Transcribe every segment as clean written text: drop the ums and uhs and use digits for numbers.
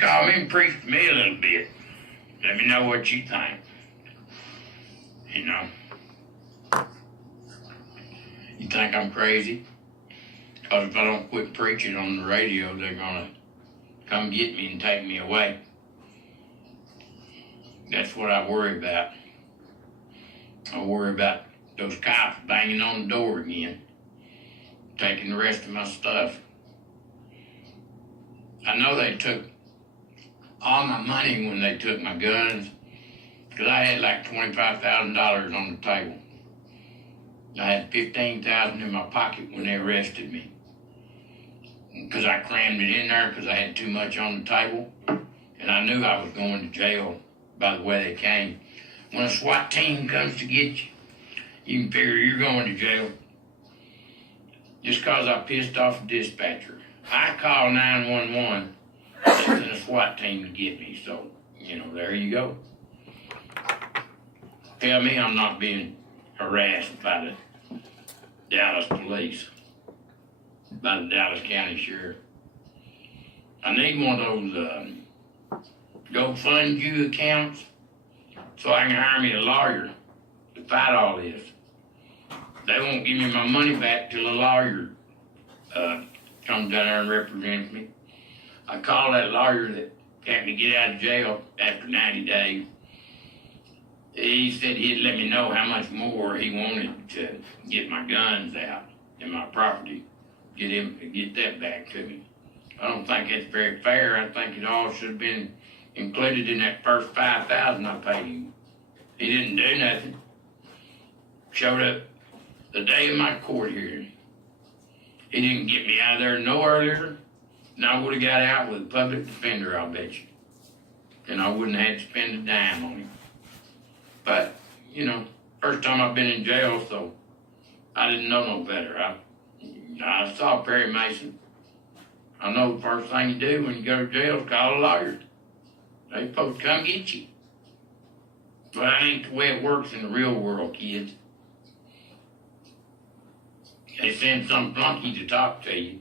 call me and preach to me a little bit. Let me know what you think. You know. You think I'm crazy? Because if I don't quit preaching on the radio, they're going to come get me and take me away. That's what I worry about. I worry about those cops banging on the door again, taking the rest of my stuff. I know they took all my money when they took my guns, because I had like $25,000 on the table. I had $15,000 in my pocket when they arrested me, because I crammed it in there because I had too much on the table, and I knew I was going to jail by the way they came. When a SWAT team comes to get you, you can figure you're going to jail. Just because I pissed off a dispatcher. I called 911 and sent a SWAT team to get me, so, there you go. Tell me I'm not being harassed by the Dallas police, by the Dallas County Sheriff. I need one of those GoFundMe accounts so I can hire me a lawyer to fight all this. They won't give me my money back till a lawyer comes down there and represents me. I called that lawyer that had me get out of jail after 90 days. He said he'd let me know how much more he wanted to get my guns out and my property, get that back to me. I don't think that's very fair. I think it all should have been included in that first $5,000 I paid him. He didn't do nothing. Showed up the day of my court hearing. He didn't get me out of there no earlier than I would have got out with a public defender, I'll bet you. And I wouldn't have had to spend a dime on him. But, first time I've been in jail, so I didn't know no better. I saw Perry Mason. I know the first thing you do when you go to jail is call a lawyer. They're supposed to come get you. But that ain't the way it works in the real world, kids. They send some flunky to talk to you,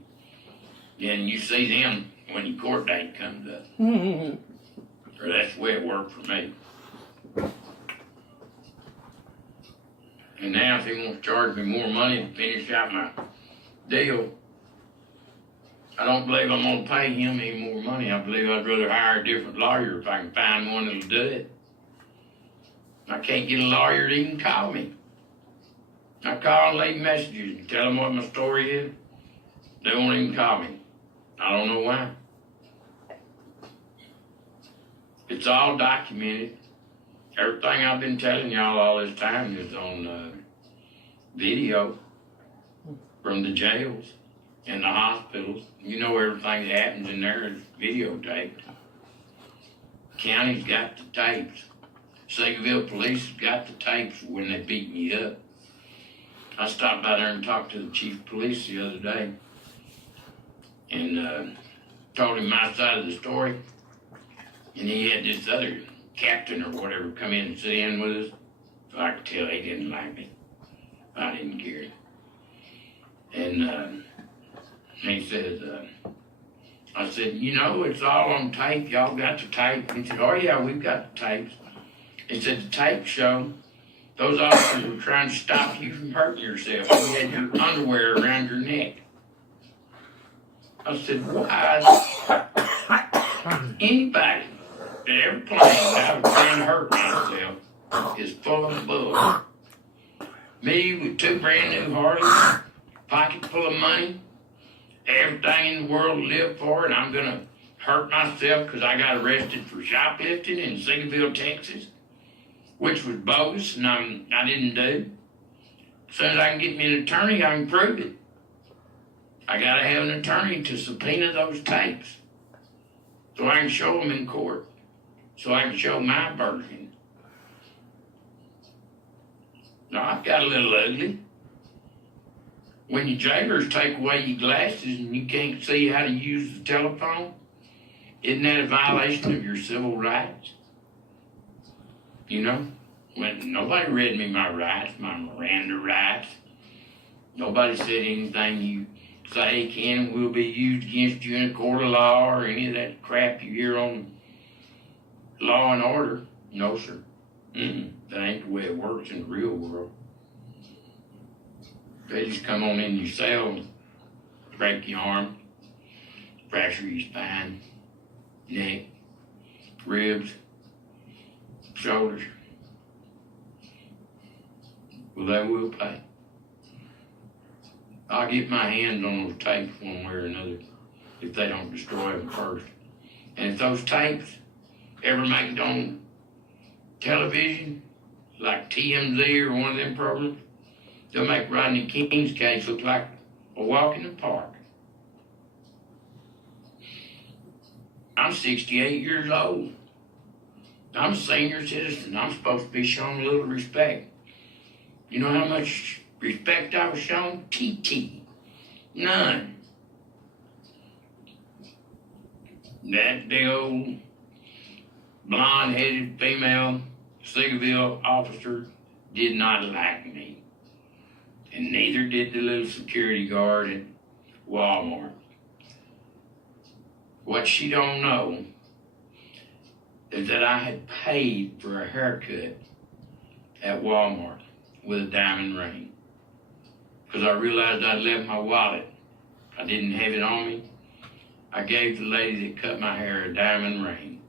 and you see them when your court date comes up. Or that's the way it worked for me. And now if he wants to charge me more money to finish out my deal, I don't believe I'm going to pay him any more money. I believe I'd rather hire a different lawyer if I can find one that'll do it. I can't get a lawyer to even call me. I call and leave messages and tell them what my story is. They won't even call me. I don't know why. It's all documented. Everything I've been telling y'all all this time is on video from the jails and the hospitals. Everything that happens in there is videotaped. County's got the tapes. Seagoville police has got the tapes when they beat me up. I stopped by there and talked to the chief of police the other day and told him my side of the story. And he had this other captain or whatever come in and sit in with us. So I could tell he didn't like me. I didn't care. And he says, I said, it's all on tape. Y'all got the tape. He said, oh yeah, we've got the tapes. He said, the tape show those officers were trying to stop you from hurting yourself. You had your underwear around your neck. I said, why? Anybody that ever claimed I was trying to hurt myself is full of bull. Me with 2 brand new Harleys, pocket full of money, everything in the world to live for, and I'm gonna hurt myself because I got arrested for shoplifting in Seagoville, Texas, which was bogus and I didn't do. As soon as I can get me an attorney, I can prove it. I gotta have an attorney to subpoena those tapes so I can show them in court, so I can show my version. Now, I got a little ugly. When your jailers take away your glasses and you can't see how to use the telephone, isn't that a violation of your civil rights? When nobody read me my rights, my Miranda rights. Nobody said anything you say can and will be used against you in a court of law or any of that crap you hear on Law and Order. No, sir. That ain't the way it works in the real world. They just come on in your cell, break your arm, fracture your spine, neck, ribs, shoulders. Well, they will pay. I'll get my hands on those tapes one way or another if they don't destroy them first. And if those tapes ever make it on television, like TMZ or one of them programs, they'll make Rodney King's case look like a walk in the park. I'm 68 years old. I'm a senior citizen. I'm supposed to be shown a little respect. You know how much respect I was shown? TT. None. That big old blonde-headed female Seagoville officer did not like me. And neither did the little security guard at Walmart. What she don't know is that I had paid for a haircut at Walmart with a diamond ring. Because I realized I'd left my wallet. I didn't have it on me. I gave the lady that cut my hair a diamond ring.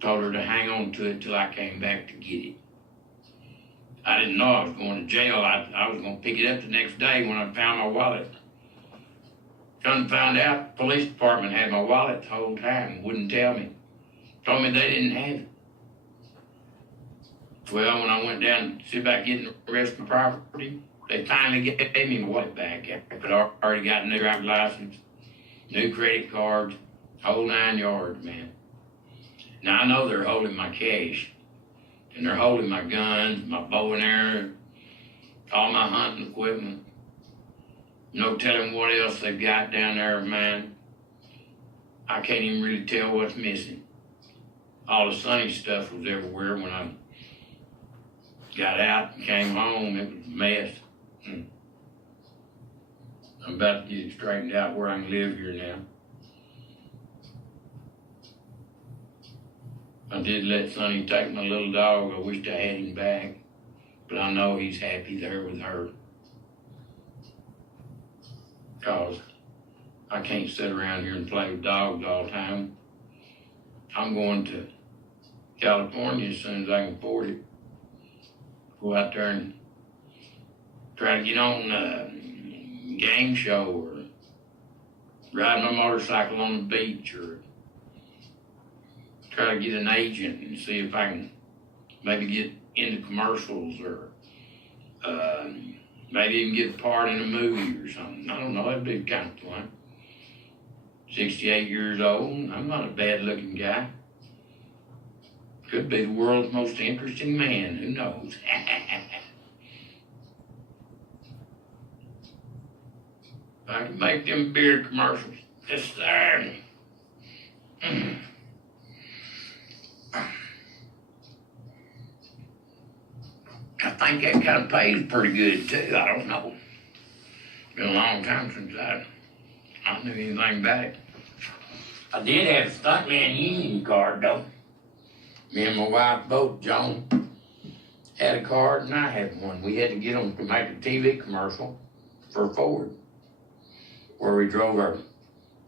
Told her to hang on to it till I came back to get it. I didn't know I was going to jail. I was going to pick it up the next day when I found my wallet. Come to find out, the police department had my wallet the whole time and wouldn't tell me. Told me they didn't have it. Well, when I went down to see about getting the rest of my property, they finally gave me my wallet back. But I already got a new driver's license, new credit cards, whole 9 yards, man. Now I know they're holding my cash, and they're holding my guns, my bow and arrow, all my hunting equipment. No telling what else they've got down there of mine. I can't even really tell what's missing. All the Sonny stuff was everywhere when I got out and came home. It was a mess. I'm about to get it straightened out where I can live here now. I did let Sonny take my little dog. I wished I had him back. But I know he's happy there with her. Because I can't sit around here and play with dogs all the time. I'm going to California as soon as I can afford it. Go out there and try to get on a game show or ride my motorcycle on the beach or try to get an agent and see if I can maybe get into commercials or maybe even get a part in a movie or something. I don't know, that'd be kind of fun. 68 years old, I'm not a bad looking guy. Could be the world's most interesting man, who knows? I can make them beer commercials. Yes, sir. I think that kind of pays pretty good too. I don't know. It's been a long time since I knew anything about it. I did have a stuntman union card though. Me and my wife both, Joan, had a card and I had one. We had to get them to make a TV commercial for Ford, where we drove our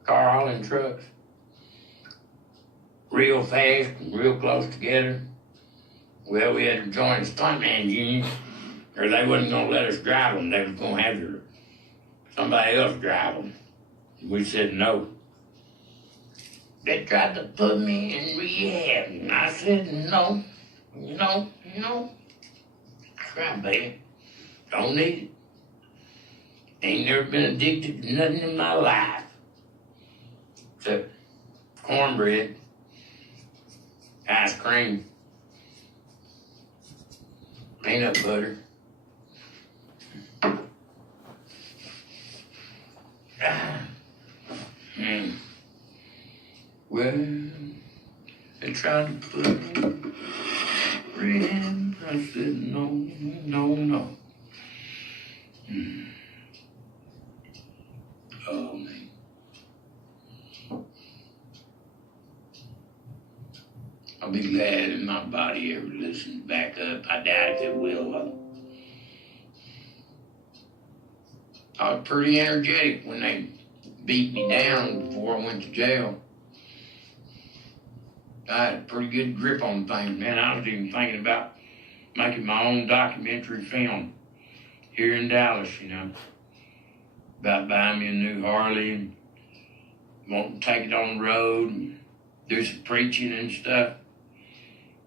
car hauling trucks real fast and real close together. Well, we had to join the stuntman union, or they wasn't going to let us drive them. They was going to have somebody else drive them. We said no. They tried to put me in rehab, and I said no. Try, baby. Don't need it. Ain't never been addicted to nothing in my life except cornbread, ice cream, peanut butter. Well, they tried to put me in. I said no. I'll be glad if my body ever loosens back up. I doubt if it will, though. I was pretty energetic when they beat me down before I went to jail. I had a pretty good grip on things, man. I was even thinking about making my own documentary film here in Dallas, about buying me a new Harley and wanting to take it on the road and do some preaching and stuff.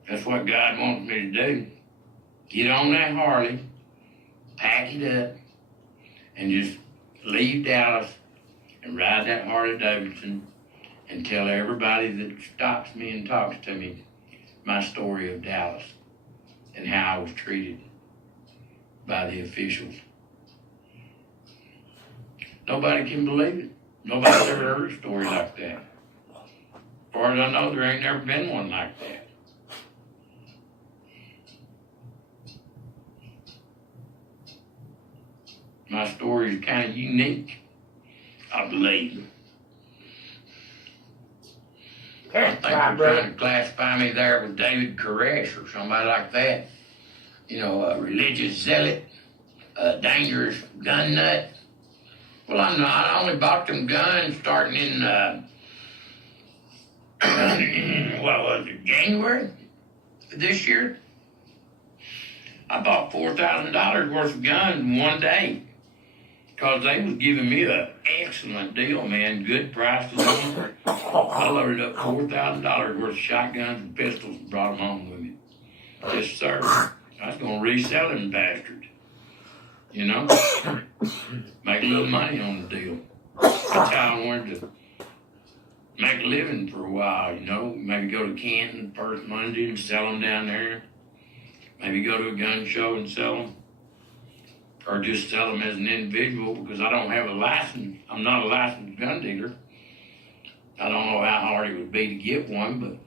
That's what God wants me to do. Get on that Harley, pack it up, and just leave Dallas and ride that Harley Davidson and tell everybody that stops me and talks to me my story of Dallas and how I was treated by the officials. Nobody can believe it. Nobody's ever heard a story like that. As far as I know, there ain't never been one like that. My story is kind of unique, I believe. I think they're trying to classify me there with David Koresh or somebody like that. A religious zealot, a dangerous gun nut. Well, I'm not. I only bought them guns starting in, January of this year. I bought $4,000 worth of guns in one day because they was giving me an excellent deal, man. Good prices on them. I loaded up $4,000 worth of shotguns and pistols and brought them home with me. Yes, sir. I was going to resell them bastards. Make a little money on the deal. That's how I wanted to make a living for a while, Maybe go to Canton first Monday and sell them down there. Maybe go to a gun show and sell them. Or just sell them as an individual because I don't have a license. I'm not a licensed gun dealer. I don't know how hard it would be to get one, but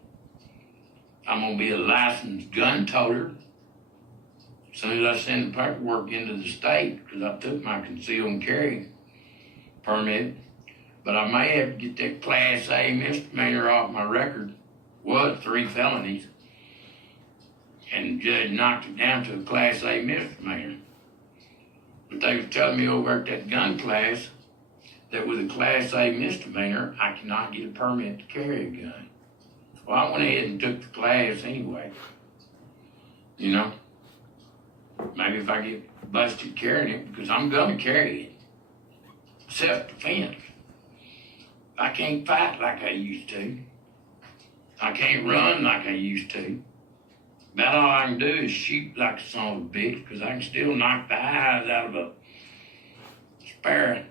I'm going to be a licensed gun toter as soon as I send the paperwork into the state, because I took my concealed and carry permit. But I may have to get that Class A misdemeanor off my record. Was 3 felonies. And the judge knocked it down to a Class A misdemeanor. But they were telling me over at that gun class that with a Class A misdemeanor, I cannot get a permit to carry a gun. Well, I went ahead and took the class anyway. Maybe if I get busted carrying it, because I'm going to carry it. Self-defense. I can't fight like I used to. I can't run like I used to. About all I can do is shoot like a son of a bitch, because I can still knock the eyes out of a sparrow.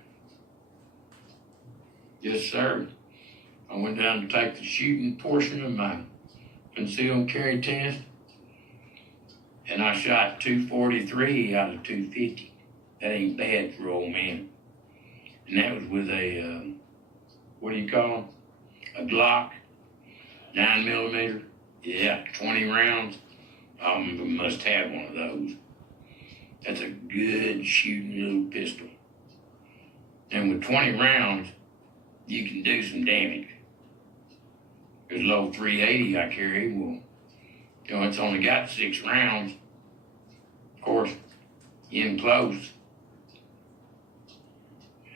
Yes, sir. I went down to take the shooting portion of my concealed carry test, and I shot 243 out of 250. That ain't bad for old man. And that was with a, what do you call them? A Glock, 9mm. Yeah, 20 rounds. We must have one of those. That's a good shooting little pistol. And with 20 rounds, you can do some damage. This little 380 I carry, well, it's only got 6 rounds. Of course, in close.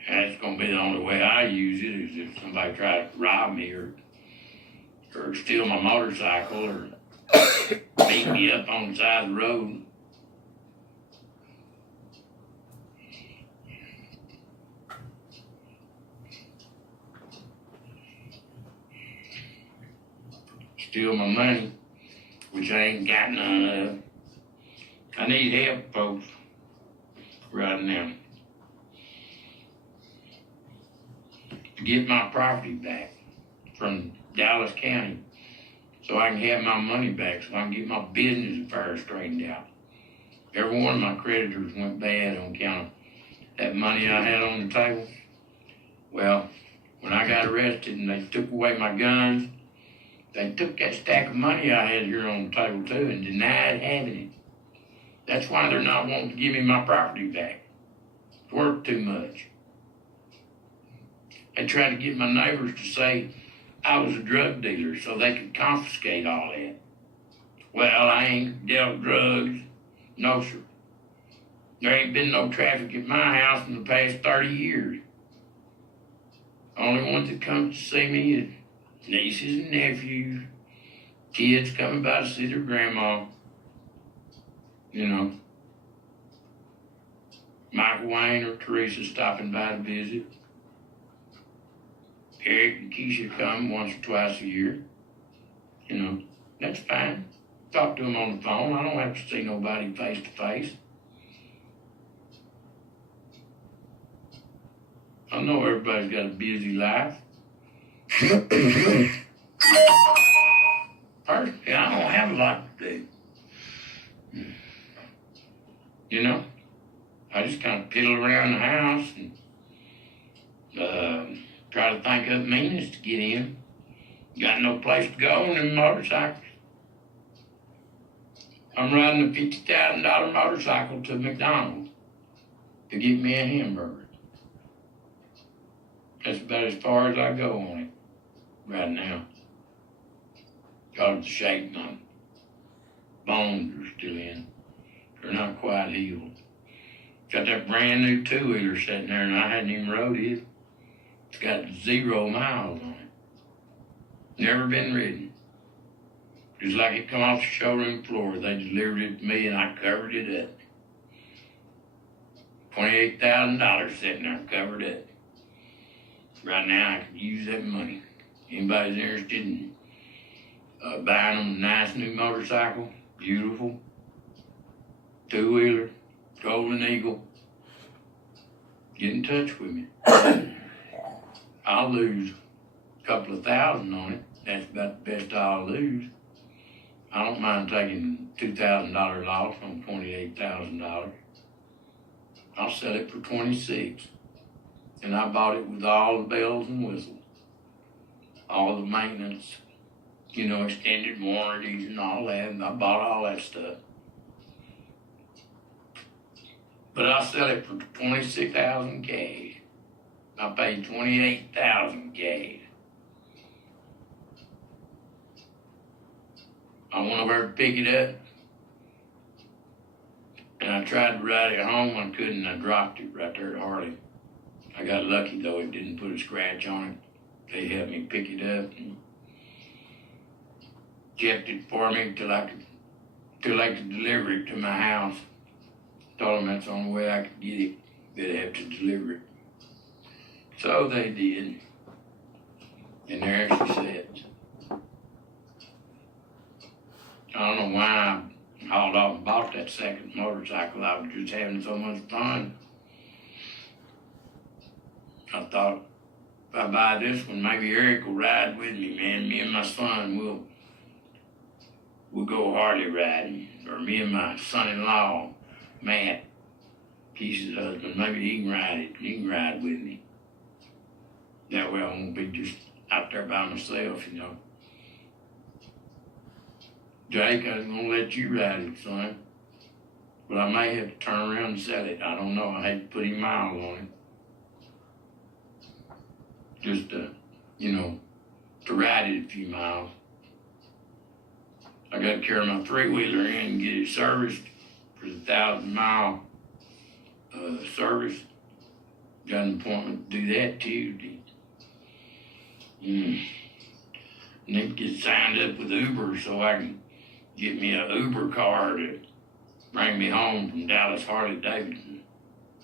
That's going to be the only way I use it, is if somebody tries to rob me or steal my motorcycle or beat me up on the side of the road. Steal my money, which I ain't got none of. I need help, folks, right now, to get my property back from Dallas County, so I can have my money back, so I can get my business affairs straightened out. Every one of my creditors went bad on account of that money I had on the table. Well, when I got arrested and they took away my guns, they took that stack of money I had here on the table too and denied having it. That's why they're not wanting to give me my property back. It's worth too much. They tried to get my neighbors to say I was a drug dealer, so they could confiscate all that. Well, I ain't dealt drugs. No, sir. There ain't been no traffic at my house in the past 30 years. Only ones that come to see me is nieces and nephews, kids coming by to see their grandma. You know, Michael Wayne or Teresa stopping by to visit. Eric and Keisha come once or twice a year. You know, that's fine. Talk to them on the phone. I don't have to see nobody face to face. I know everybody's got a busy life. Personally, I don't have a lot to do. You know, I just kind of piddle around the house and try to think of means to get in. Got no place to go on them motorcycles. I'm riding a $50,000 motorcycle to McDonald's to get me a hamburger. That's about as far as I go on it right now. Because of the shape my bones are still in. They're not quite healed. Got that brand new two-wheeler sitting there and I hadn't even rode it. It's got 0 miles on it. Never been ridden. Just like it come off the showroom floor. They delivered it to me and I covered it up. $28,000 sitting there covered up. Right now I could use that money. Anybody's interested in buying them a nice new motorcycle, beautiful, two-wheeler, Golden Eagle, get in touch with me. I'll lose a couple of thousand on it. That's about the best I'll lose. I don't mind taking $2,000 loss on $28,000. I'll sell it for $26,000. And I bought it with all the bells and whistles, all the maintenance, you know, extended warranties and all that. And I bought all that stuff. But I sell it for $26,000 cash. I paid $28,000 cash. I went over to pick it up, and I tried to ride it home. I couldn't. I dropped it right there at Harley. I got lucky though; it didn't put a scratch on it. They helped me pick it up and kept it for me till I could deliver it to my house. Told them that's the only way I could get it. They'd have to deliver it. So they did, and there she sits. I don't know why I hauled off and bought that second motorcycle. I was just having so much fun. I thought, if I buy this one, maybe Eric will ride with me, man. Me and my son we'll go Harley riding. Or me and my son-in-law, Matt, he's his husband, maybe he can ride it. He can ride with me. That way I won't be just out there by myself, you know. Jake, I was gonna let you ride it, son. But I may have to turn around and sell it. I don't know. I hate to put any miles on it. Just to, you know, to ride it a few miles. I gotta carry my three-wheeler in and get it serviced for the 1,000-mile service. Got an appointment to do that Tuesday. Need to get signed up with Uber so I can get me an Uber car to bring me home from Dallas Harley Davidson.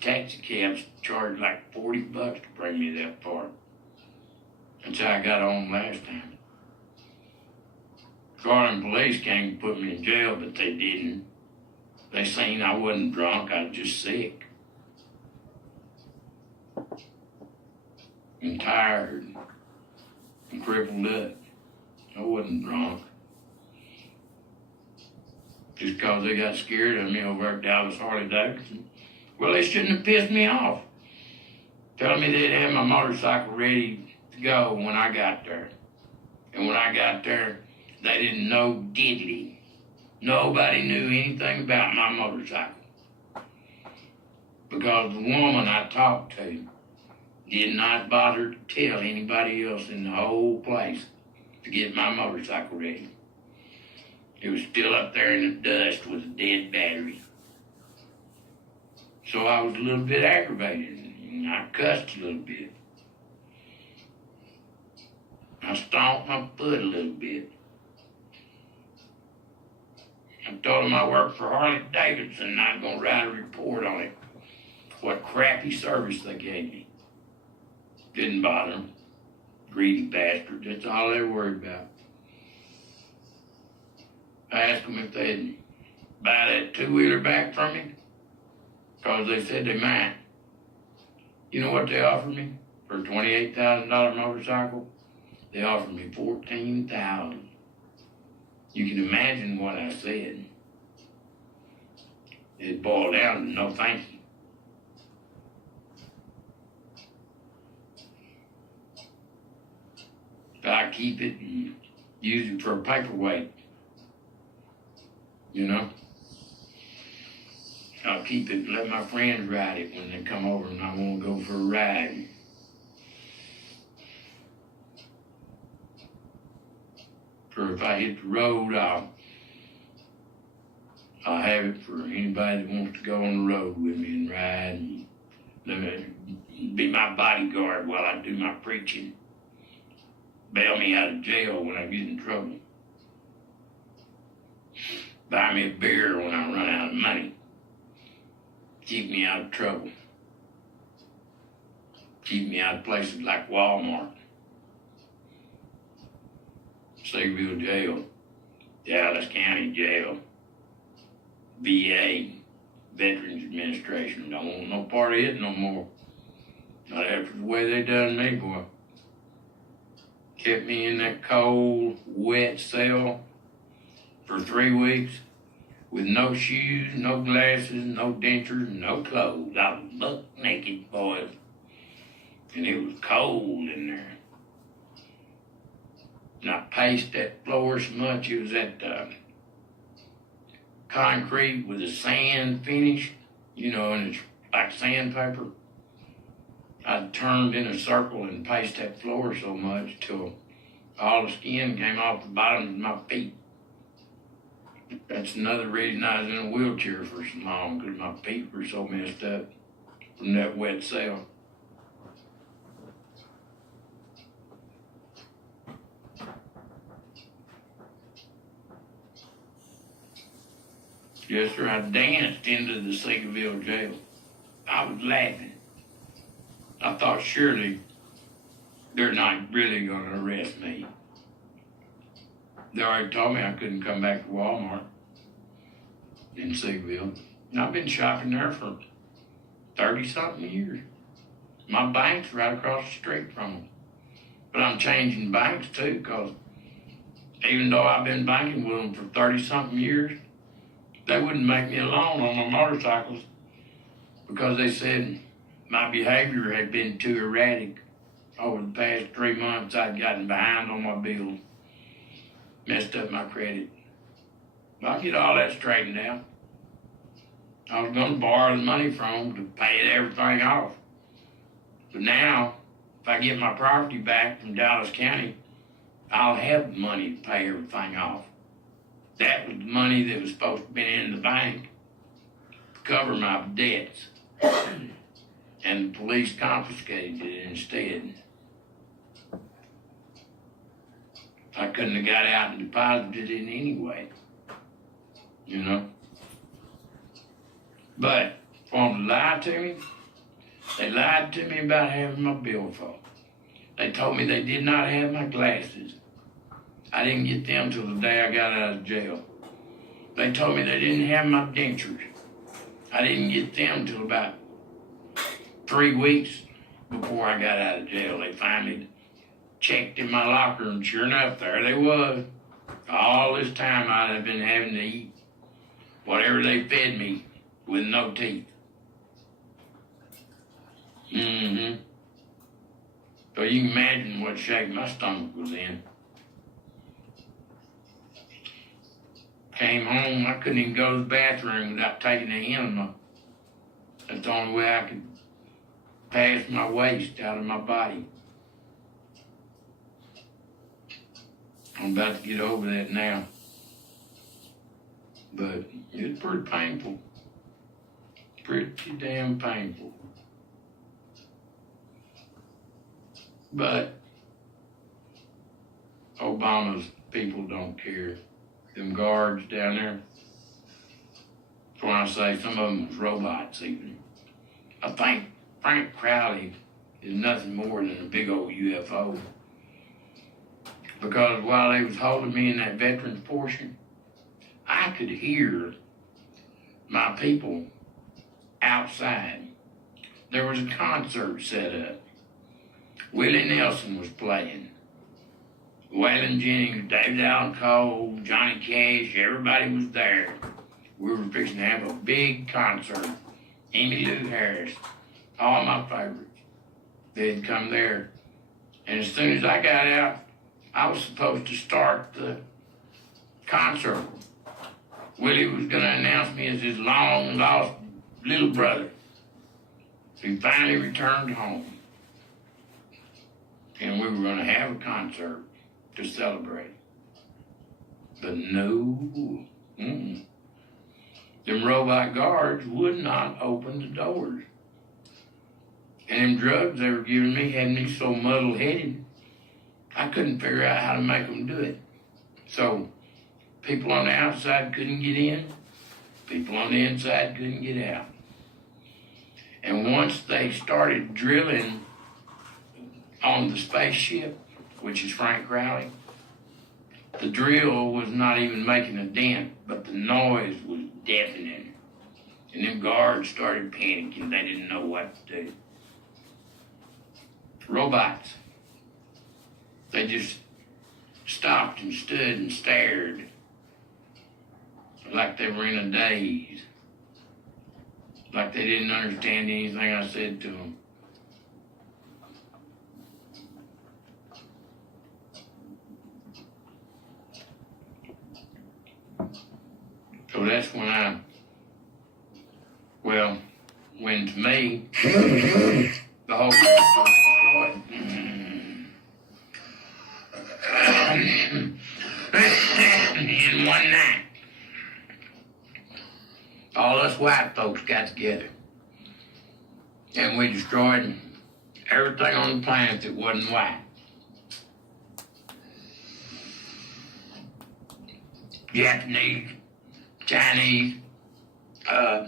Taxi cabs charge like $40 to bring me that far. That's how I got home last time. Garland police came to put me in jail, but they didn't. They seen I wasn't drunk, I was just sick. And tired and crippled up. I wasn't drunk. Just because they got scared of me over at Dallas Harley Davidson. Well, they shouldn't have pissed me off. Telling me they'd have my motorcycle ready to go when I got there. And when I got there, they didn't know diddly. Nobody knew anything about my motorcycle. Because the woman I talked to Did not bother to tell anybody else in the whole place to get my motorcycle ready. It was still up there in the dust with a dead battery. So I was a little bit aggravated, and I cussed a little bit. I stomped my foot a little bit. I told him I worked for Harley Davidson and I'm gonna write a report on it. What crappy service they gave me. Didn't bother them. Greedy bastards, that's all they were worried about. I asked them if they'd buy that two-wheeler back from me, because they said they might. You know what they offered me for a $28,000 motorcycle? They offered me $14,000. You can imagine what I said. It boiled down to no thank you. But I keep it and use it for a paperweight. You know? I'll keep it and let my friends ride it when they come over and I want to go for a ride. Or if I hit the road, I'll have it for anybody that wants to go on the road with me and ride and let me be my bodyguard while I do my preaching. Bail me out of jail when I get in trouble. Buy me a beer when I run out of money. Keep me out of trouble. Keep me out of places like Walmart, Seagoville Jail, Dallas County Jail, VA, Veterans Administration. Don't want no part of it no more. Not after the way they done me, boy. Kept me in that cold, wet cell for 3 weeks with no shoes, no glasses, no dentures, no clothes. I was buck naked, boys. And it was cold in there. And I paced that floor so much, it was that concrete with the sand finish, you know, and it's like sandpaper. I turned in a circle and paced that floor so much till all the skin came off the bottom of my feet. That's another reason I was in a wheelchair for so long, because my feet were so messed up from that wet cell. Yes, sir, I danced into the Seagoville jail. I was laughing. I thought surely they're not really going to arrest me. They already told me I couldn't come back to Walmart in Seagoville. And I've been shopping there for 30-something years. My bank's right across the street from them. But I'm changing banks too, because even though I've been banking with them for 30-something years, they wouldn't make me a loan on my motorcycles because they said my behavior had been too erratic. Over the past 3 months, I'd gotten behind on my bills, messed up my credit. I'll get all that straightened out. I was going to borrow the money from them to pay everything off. But now, if I get my property back from Dallas County, I'll have the money to pay everything off. That was the money that was supposed to be in the bank to cover my debts. And the police confiscated it instead. I couldn't have got out and deposited it anyway, you know. But for them to lie to me, they lied to me about having my billfold. They told me they did not have my glasses. I didn't get them till the day I got out of jail. They told me they didn't have my dentures. I didn't get them till about 3 weeks before I got out of jail. They finally checked in my locker, and sure enough, there they was. All this time I'd have been having to eat whatever they fed me with no teeth. So you can imagine what shape my stomach was in. Came home, I couldn't even go to the bathroom without taking an enema. That's the only way I could past my waist, out of my body. I'm about to get over that now. But it's pretty painful. Pretty damn painful. But Obama's people don't care. Them guards down there, that's why I say some of them was robots even. I think Frank Crowley is nothing more than a big old UFO. Because while they was holding me in that veterans portion, I could hear my people outside. There was a concert set up. Willie Nelson was playing. Waylon Jennings, David Allan Coe, Johnny Cash, everybody was there. We were fixing to have a big concert. Emmylou Harris, all my favorites. They'd come there. And as soon as I got out, I was supposed to start the concert. Willie was going to announce me as his long-lost little brother. He finally returned home. And we were going to have a concert to celebrate. But no, them robot guards would not open the doors. And them drugs they were giving me had me so muddle-headed, I couldn't figure out how to make them do it. So people on the outside couldn't get in, people on the inside couldn't get out. And once they started drilling on the spaceship, which is Frank Crowley, the drill was not even making a dent, but the noise was deafening. And them guards started panicking. They didn't know what to do. Robots. They just stopped and stood and stared like they were in a daze. Like they didn't understand anything I said to them. So that's when when to me, the whole country was destroyed. In one night, all us white folks got together and we destroyed everything on the planet that wasn't white. Japanese, Chinese,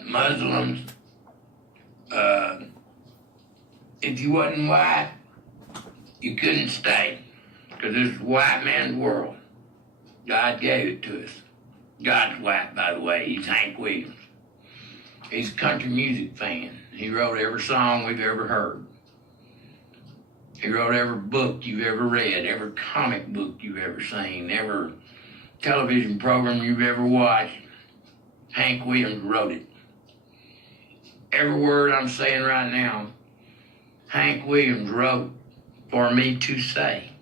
Muslims. If you wasn't white, you couldn't stay, because this is a white man's world. God gave it to us. God's white, by the way. He's Hank Williams. He's a country music fan. He wrote every song we've ever heard. He wrote every book you've ever read, every comic book you've ever seen, every television program you've ever watched. Hank Williams wrote it. Every word I'm saying right now, Hank Williams wrote for me to say.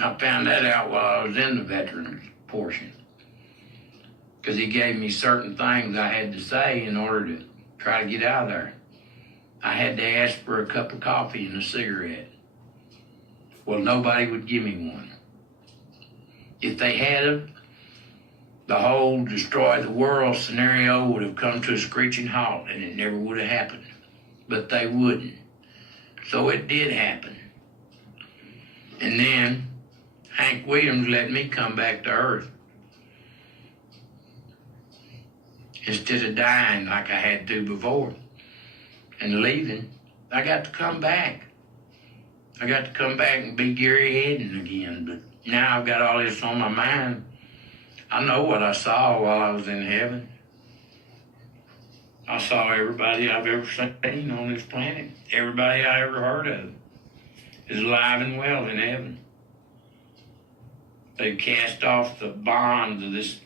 I found that out while I was in the veterans portion, because he gave me certain things I had to say in order to try to get out of there. I had to ask for a cup of coffee and a cigarette. Well, nobody would give me one. If they had them, the whole destroy the world scenario would have come to a screeching halt, and it never would have happened. But they wouldn't. So it did happen. And then Hank Williams let me come back to Earth. Instead of dying like I had to before and leaving, I got to come back. I got to come back and be Gary Hedden again. But now I've got all this on my mind. I know what I saw while I was in heaven. I saw everybody I've ever seen on this planet. Everybody I ever heard of is alive and well in heaven. They cast off the bonds of this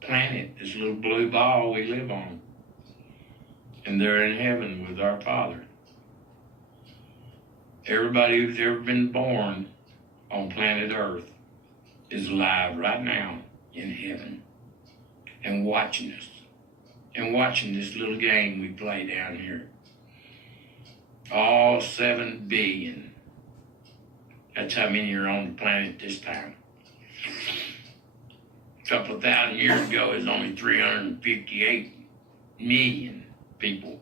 planet, this little blue ball we live on. And they're in heaven with our Father. Everybody who's ever been born on planet Earth is alive right now in heaven and watching us and watching this little game we play down here. All 7 billion. That's how many are on the planet this time. A couple of thousand years ago, it was only 358 million people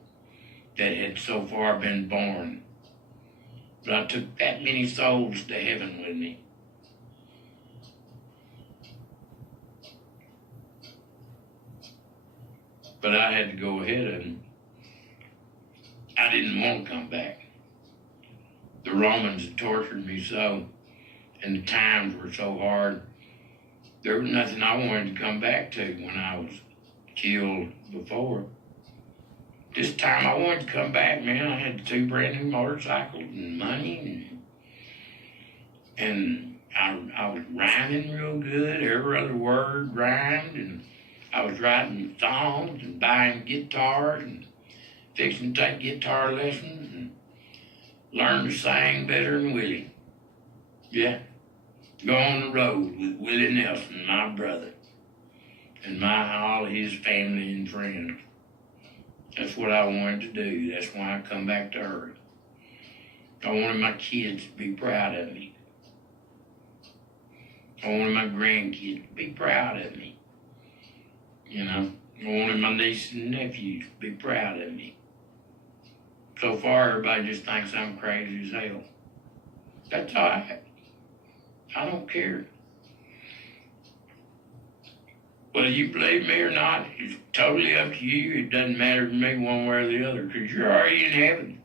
that had so far been born. But I took that many souls to heaven with me. But I had to go ahead of them. I didn't want to come back. The Romans had tortured me so, and the times were so hard. There was nothing I wanted to come back to when I was killed before. This time I wanted to come back, man. I had 2 brand new motorcycles and money, and I was rhyming real good. Every other word rhymed, and I was writing songs and buying guitars and fixing to take guitar lessons and learn to sing better than Willie. Yeah. Go on the road with Willie Nelson, my brother, and all his family and friends. That's what I wanted to do. That's why I come back to Earth. I wanted my kids to be proud of me. I wanted my grandkids to be proud of me. You know, I wanted my nieces and nephews to be proud of me. So far, everybody just thinks I'm crazy as hell. That's all right. I don't care. Whether you believe me or not, it's totally up to you. It doesn't matter to me one way or the other, because you're already in heaven.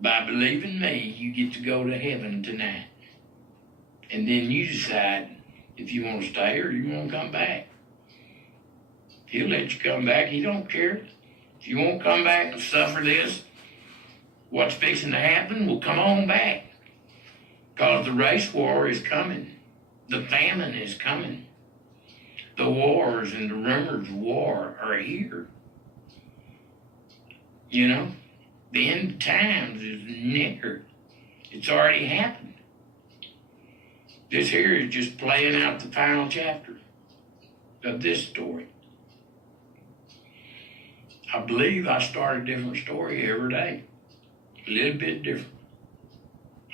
By believing me, you get to go to heaven tonight. And then you decide if you want to stay or you want to come back. He'll let you come back. He don't care. If you won't come back and suffer this, what's fixing to happen will come on back. Because the race war is coming. The famine is coming. The wars and the rumors of war are here. You know, the end of times is near. It's already happened. This here is just playing out the final chapter of this story. I believe I start a different story every day. A little bit different.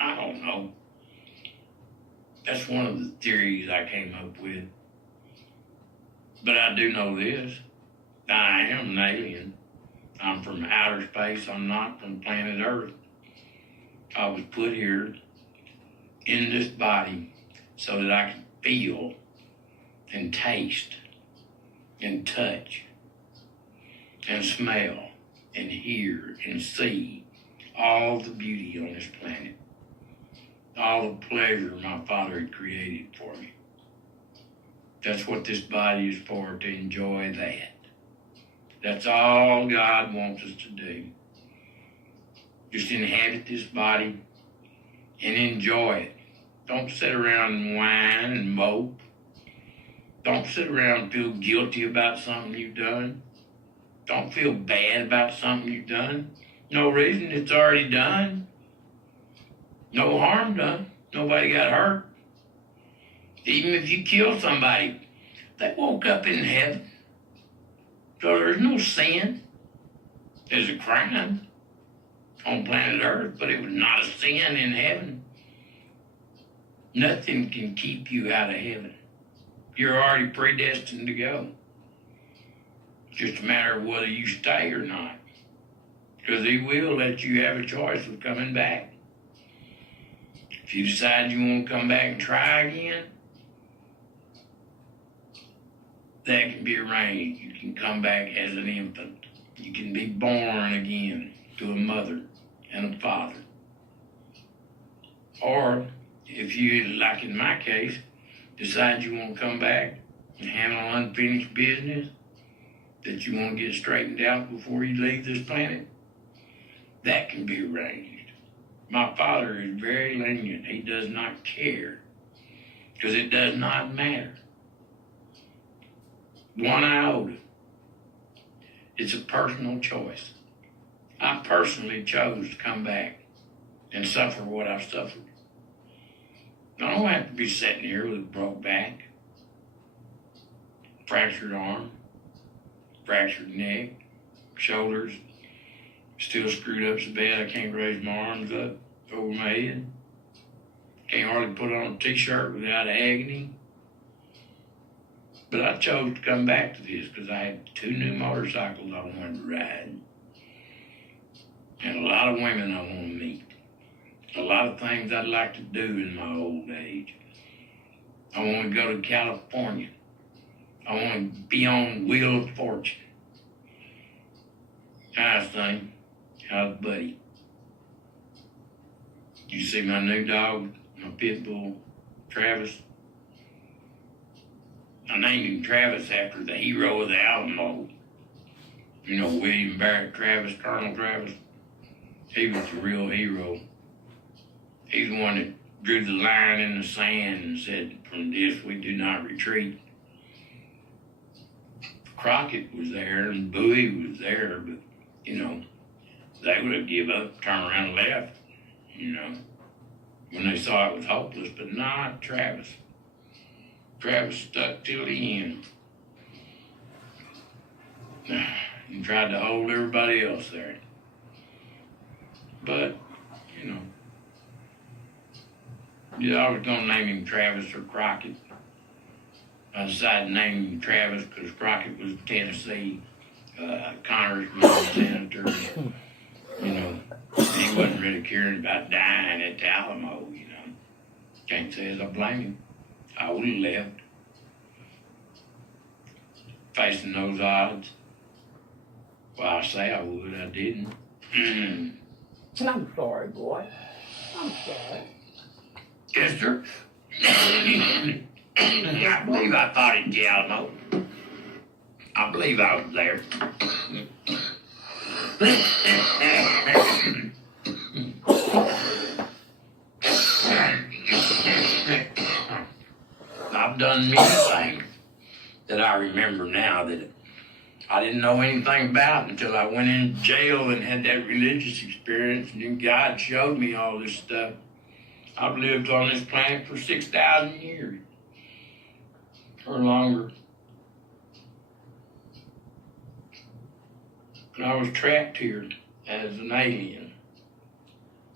I don't know. That's one of the theories I came up with. But I do know this. I am an alien. I'm from outer space. I'm not from planet Earth. I was put here in this body so that I could feel and taste and touch and smell and hear and see all the beauty on this planet. All the pleasure my Father had created for me. That's what this body is for, to enjoy that. That's all God wants us to do. Just inhabit this body and enjoy it. Don't sit around and whine and mope. Don't sit around and feel guilty about something you've done. Don't feel bad about something you've done. No reason, it's already done. No harm done. Nobody got hurt. Even if you kill somebody, they woke up in heaven. So there's no sin. There's a crime on planet Earth, but it was not a sin in heaven. Nothing can keep you out of heaven. You're already predestined to go. It's just a matter of whether you stay or not. Because he will let you have a choice of coming back. If you decide you want to come back and try again, that can be arranged. You can come back as an infant. You can be born again to a mother and a father. Or, if you, like in my case, decide you want to come back and handle unfinished business that you want to get straightened out before you leave this planet, that can be arranged. My Father is very lenient. He does not care, because it does not matter. One iota. It's a personal choice. I personally chose to come back and suffer what I've suffered. I don't have to be sitting here with a broke back, fractured arm, fractured neck, shoulders, Still screwed up so bad I can't raise my arms up over my head. Can't hardly put on a t-shirt without agony. But I chose to come back to this because I had 2 new motorcycles I wanted to ride. And a lot of women I want to meet. A lot of things I'd like to do in my old age. I want to go to California. I want to be on Wheel of Fortune. How's thing? How's Buddy? You see my new dog, my pit bull, Travis? I named him Travis after the hero of the Alamo. You know, William Barrett Travis, Colonel Travis. He was the real hero. He's the one that drew the line in the sand and said, from this we do not retreat. Crockett was there and Bowie was there, but, you know, they would have give up, turned around and left, you know, when they saw it was hopeless, but not Travis. Travis stuck till the end and tried to hold everybody else there. But, you know, I was going to name him Travis or Crockett. I decided to name him Travis because Crockett was Tennessee congressman, senator. You know, he wasn't really caring about dying at the Alamo, you know. Can't say as I blame him. I would have left. Facing those odds. Well, I say I would, I didn't. I'm sorry, boy. I'm sorry. Yes, sir. I believe I fought at the Alamo. I believe I was there. I've done many things that I remember now that I didn't know anything about until I went in jail and had that religious experience, and then God showed me all this stuff. I've lived on this planet for 6,000 years or longer. And I was trapped here as an alien.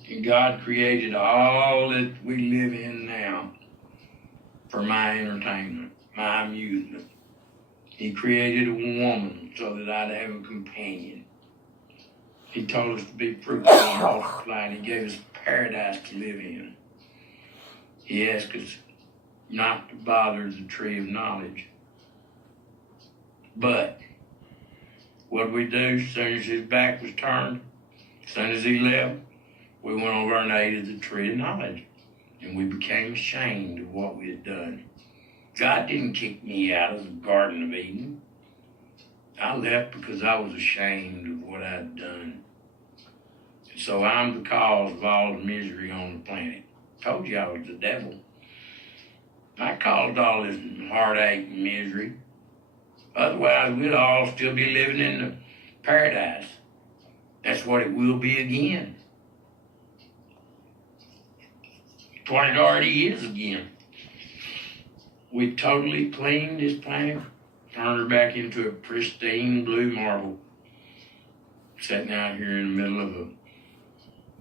And God created all that we live in now for my entertainment, my amusement. He created a woman so that I'd have a companion. He told us to be fruitful and multiply, and he gave us paradise to live in. He asked us not to bother the tree of knowledge. But what we do, as soon as his back was turned, as soon as he left, we went over and ate of the tree of knowledge. And we became ashamed of what we had done. God didn't kick me out of the Garden of Eden. I left because I was ashamed of what I'd done. And so I'm the cause of all the misery on the planet. Told you I was the devil. I caused all this heartache and misery. Otherwise, we'd all still be living in the paradise. That's what it will be again. It's what it already is again. We totally cleaned this planet, turned her back into a pristine blue marble, sitting out here in the middle of a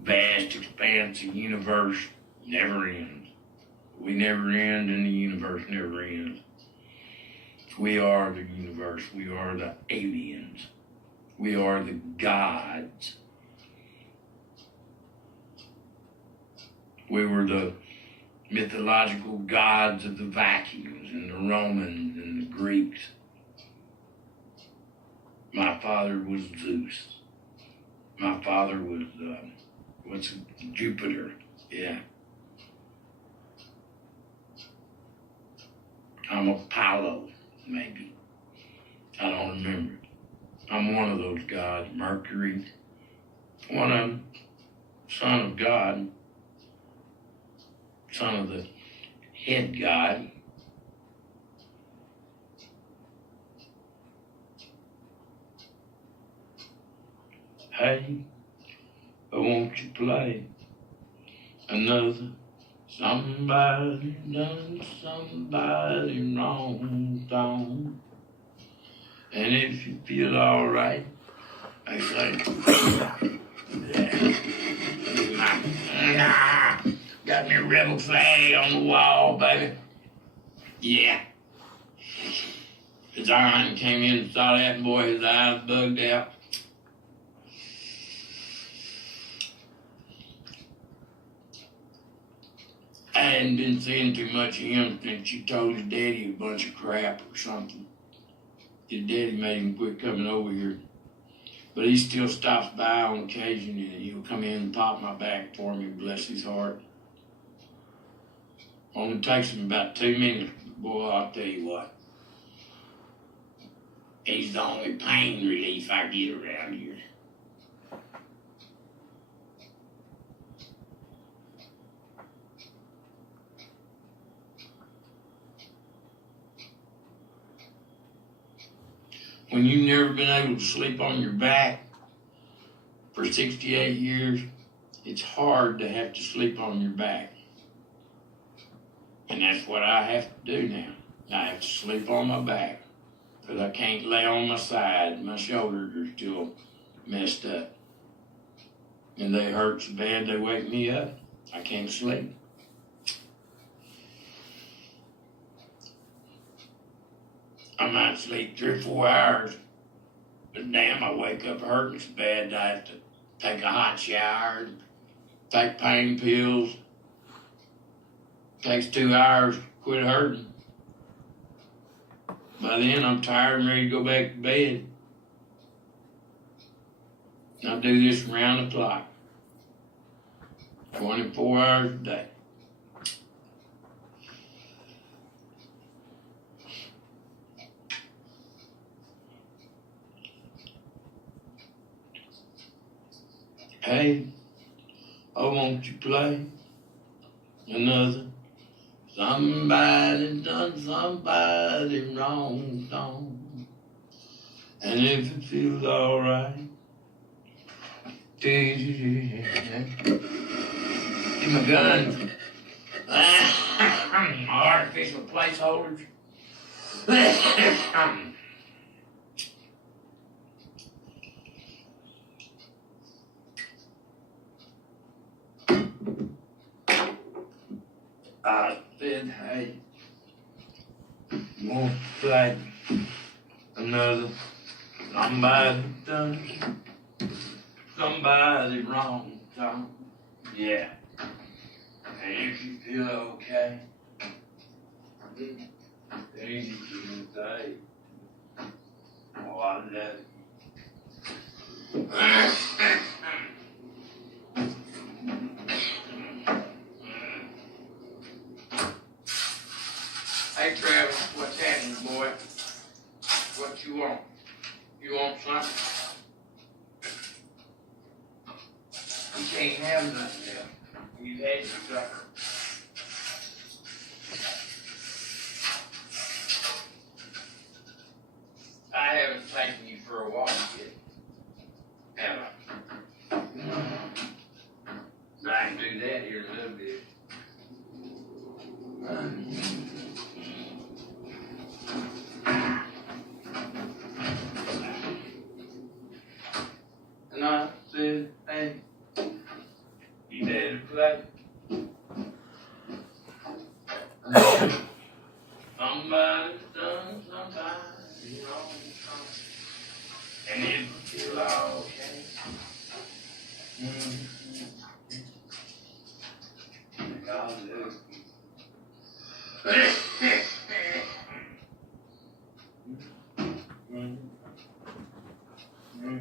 vast expanse of universe. Never ends. We never end, and the universe never ends. We are the universe. We are the aliens. We are the gods. We were the mythological gods of the Vikings and the Romans and the Greeks. My father was Zeus. My father was, Jupiter? Yeah. I'm Apollo, maybe. I don't remember. I'm one of those gods, Mercury. One of them, son of God. Son of the head god. Hey, won't you play another? Somebody done somebody wrong song. And if you feel alright, They say, yeah. Got me a rebel flag on the wall, baby. Yeah. Zion came in and saw that boy, his eyes bugged out. I hadn't been seeing too much of him since he told his daddy a bunch of crap or something. His daddy made him quit coming over here. But he still stops by on occasion and he'll come in and pop my back for me, bless his heart. Only takes him about 2 minutes, boy, I'll tell you what. He's the only pain relief I get around here. When you've never been able to sleep on your back for 68 years, it's hard to have to sleep on your back. And that's what I have to do now. I have to sleep on my back because I can't lay on my side. My shoulders are still messed up. And they hurt so bad they wake me up. I can't sleep. I might sleep 3 or 4 hours, but damn, I wake up hurting so bad I have to take a hot shower, take pain pills. Takes 2 hours to quit hurting. By then, I'm tired and ready to go back to bed. I do this around the clock, 24 hours a day. Hey, oh, won't you play another? Somebody done somebody wrong song. And if it feels alright, give my gun. Artificial placeholders. I said, hey, won't play another somebody done somebody wrong song. Yeah. And if you feel okay, easy to say, oh, I love you. Hey Travis, what's happening, boy? What you want? You want something? You can't have nothing else. You've had your supper. I haven't taken you for a walk yet, have I? I can do that here in a little bit. And I said, hey, you there to play? Somebody's done somebody wrong. And it will feel okay. God loves you.